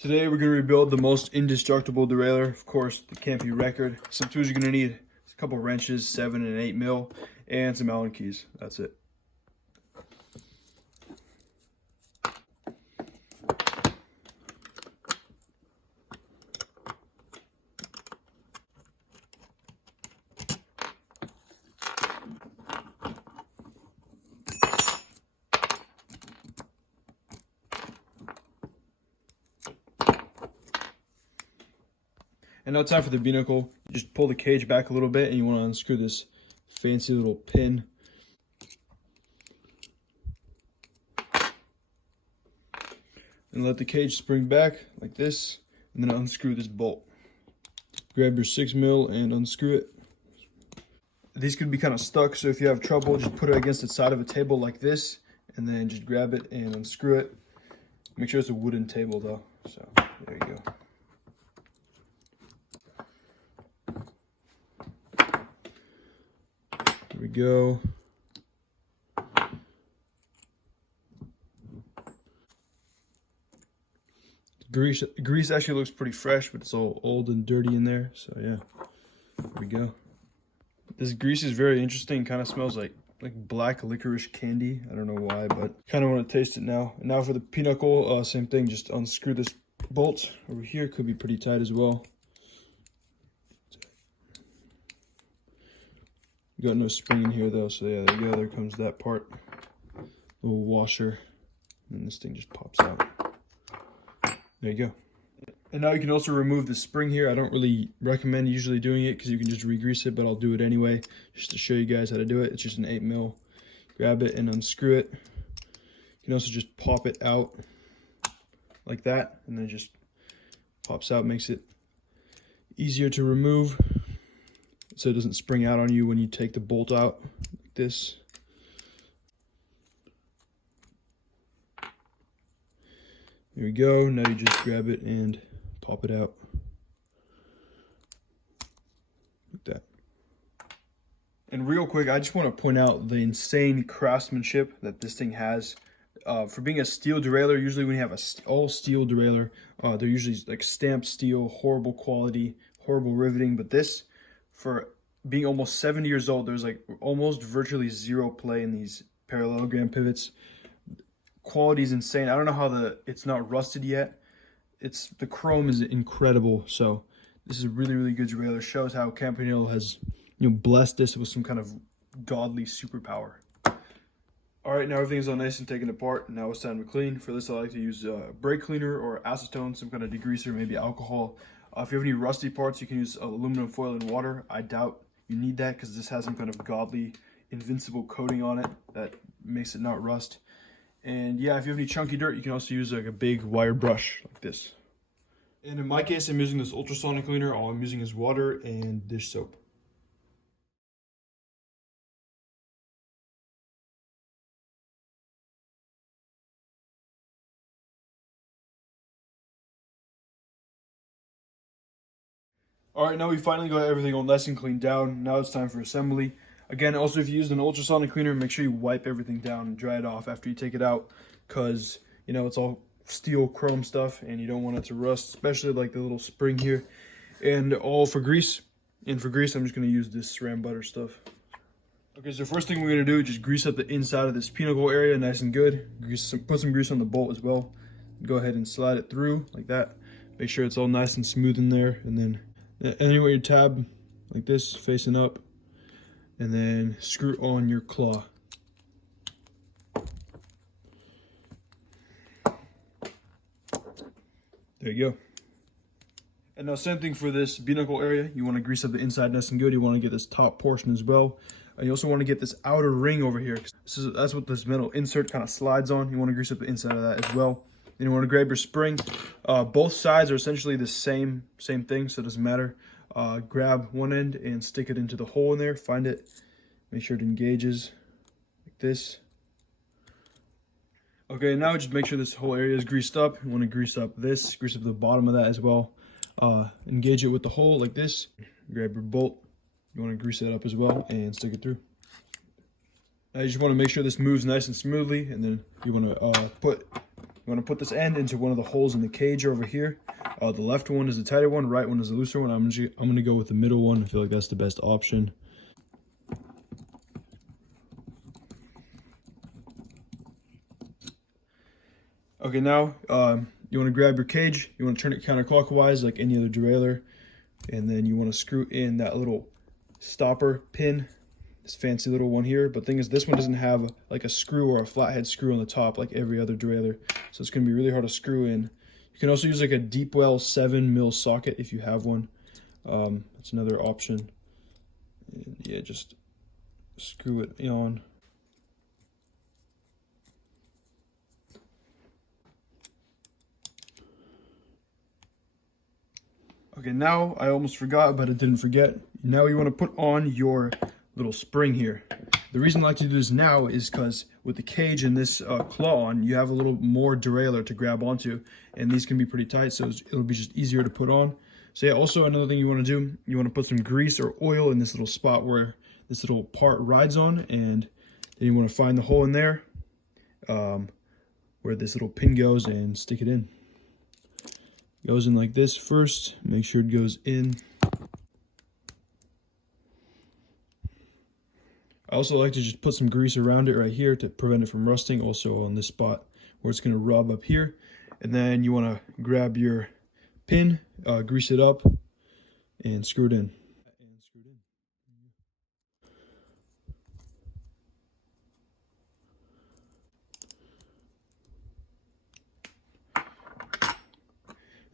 Today we're going to rebuild the most indestructible derailleur, of course, the Campy record. Some tools you're going to need: a couple wrenches, 7 and 8 mil, and some Allen keys. That's it. And now time for the binnacle. You just pull the cage back a little bit and you want to unscrew this fancy little pin. And let the cage spring back like this, and then unscrew this bolt. Grab your 6 mil and unscrew it. These could be kind of stuck, so if you have trouble, just put it against the side of a table like this, and then just grab it and unscrew it. Make sure it's a wooden table though, so there you go. There we go. Grease actually looks pretty fresh, but it's all old and dirty in there. So yeah, there we go. This grease is very interesting. Kind of smells like black licorice candy. I don't know why, but kind of want to taste it now. And now for the pinnacle, same thing. Just unscrew this bolt over here. Could be pretty tight as well. Got no spring in here though, so yeah, there you go. There comes that part. Little washer, and this thing just pops out. There you go. And now you can also remove the spring here. I don't really recommend usually doing it because you can just re-grease it, but I'll do it anyway just to show you guys how to do it. It's just an 8 mil. Grab it and unscrew it. You can also just pop it out like that, and then it just pops out. Makes it easier to remove, so it doesn't spring out on you when you take the bolt out like this. There we go. Now you just grab it and pop it out like that. And real quick, I just want to point out the insane craftsmanship that this thing has. For being a steel derailleur, usually when you have a all steel derailleur, they're usually like stamped steel, horrible quality, horrible riveting. But this, for being almost 70 years old, there's like almost virtually zero play in these parallelogram pivots. Quality is insane. I don't know how it's not rusted yet. The chrome is incredible. So this is a really good derailleur. Shows how Campagnolo has blessed this with some kind of godly superpower. All right, now everything's all nice and taken apart. Now it's time to clean. For this, I like to use brake cleaner or acetone, some kind of degreaser, maybe alcohol. If you have any rusty parts, you can use aluminum foil and water. I doubt you need that because this has some kind of godly, invincible coating on it that makes it not rust. And yeah, if you have any chunky dirt, you can also use like a big wire brush like this. And in my case, I'm using this ultrasonic cleaner. All I'm using is water and dish soap. All right, now we finally got everything all nice and cleaned down. Now it's time for assembly. Again, also if you use an ultrasonic cleaner, make sure you wipe everything down and dry it off after you take it out, because it's all steel chrome stuff and you don't want it to rust, especially like the little spring here. And all for grease. And for grease, I'm just going to use this Saran butter stuff. Okay, so first thing we're going to do is just grease up the inside of this pinnacle area nice and good. Put some grease on the bolt as well. Go ahead and slide it through like that. Make sure it's all nice and smooth in there, and then anyway your tab like this facing up, and then screw on your claw. There you go. And now same thing for this binnacle area. You want to grease up the inside nice and good. You want to get this top portion as well. And you also want to get this outer ring over here. That's what this metal insert kind of slides on. You want to grease up the inside of that as well. Then you want to grab your spring. Both sides are essentially the same thing, so it doesn't matter. Grab one end and stick it into the hole in there. Find it. Make sure it engages like this. Okay, now just make sure this whole area is greased up. You want to grease up the bottom of that as well. Engage it with the hole like this. Grab your bolt. You want to grease that up as well and stick it through. Now you just want to make sure this moves nice and smoothly, and then you want to put You want to put this end into one of the holes in the cage over here. The left one is the tighter one, right one is the looser one. I'm going to go with the middle one. I feel like that's the best option. Okay, now you want to grab your cage. You want to turn it counterclockwise like any other derailleur. And then you want to screw in that little stopper pin. This fancy little one here. But the thing is, this one doesn't have like a screw or a flathead screw on the top like every other derailleur. So it's going to be really hard to screw in. You can also use like a deep well 7mm socket if you have one. That's another option. And yeah, just screw it on. Okay, now I almost forgot, but I didn't forget. Now you want to put on your little spring here. The reason I like to do this now is because with the cage and this claw on, you have a little more derailleur to grab onto, and these can be pretty tight, so it'll be just easier to put on. So yeah, also another thing you want to do, you want to put some grease or oil in this little spot where this little part rides on, and then you want to find the hole in there where this little pin goes and stick it in. Goes in like this first, make sure it goes in. I also like to just put some grease around it right here to prevent it from rusting, also on this spot where it's going to rub up here. And then you want to grab your pin, grease it up, and screw it in.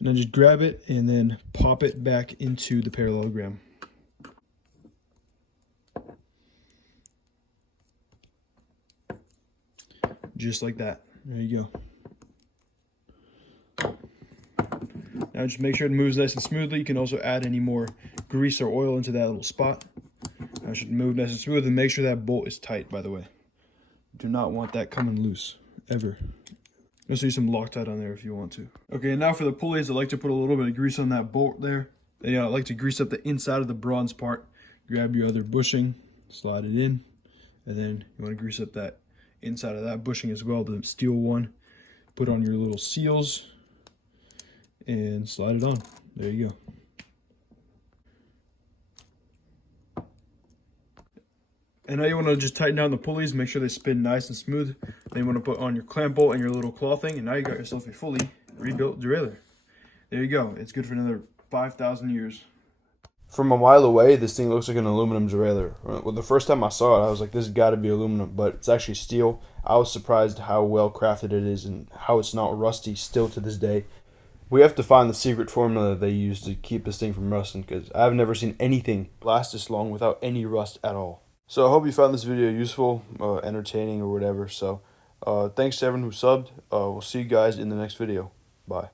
And then just grab it and then pop it back into the parallelogram. Just like that. There you go. Now just make sure it moves nice and smoothly. You can also add any more grease or oil into that little spot. Now it should move nice and smooth, and make sure that bolt is tight, by the way. Do not want that coming loose, ever. Also use some Loctite on there if you want to. Okay, and now for the pulleys, I like to put a little bit of grease on that bolt there. Then I like to grease up the inside of the bronze part. Grab your other bushing, slide it in, and then you want to grease up that inside of that bushing as well, the steel one. Put on your little seals and slide it on. There you go. And now you want to just tighten down the pulleys, make sure they spin nice and smooth. Then you want to put on your clamp bolt and your little claw thing, and now you got yourself a fully rebuilt derailleur. There you go. It's good for another 5,000 years. From a mile away, this thing looks like an aluminum derailleur. Well, the first time I saw it, I was like, this has got to be aluminum, but it's actually steel. I was surprised how well crafted it is and how it's not rusty still to this day. We have to find the secret formula that they use to keep this thing from rusting, because I've never seen anything last this long without any rust at all. So I hope you found this video useful, entertaining, or whatever. So thanks to everyone who subbed. We'll see you guys in the next video. Bye.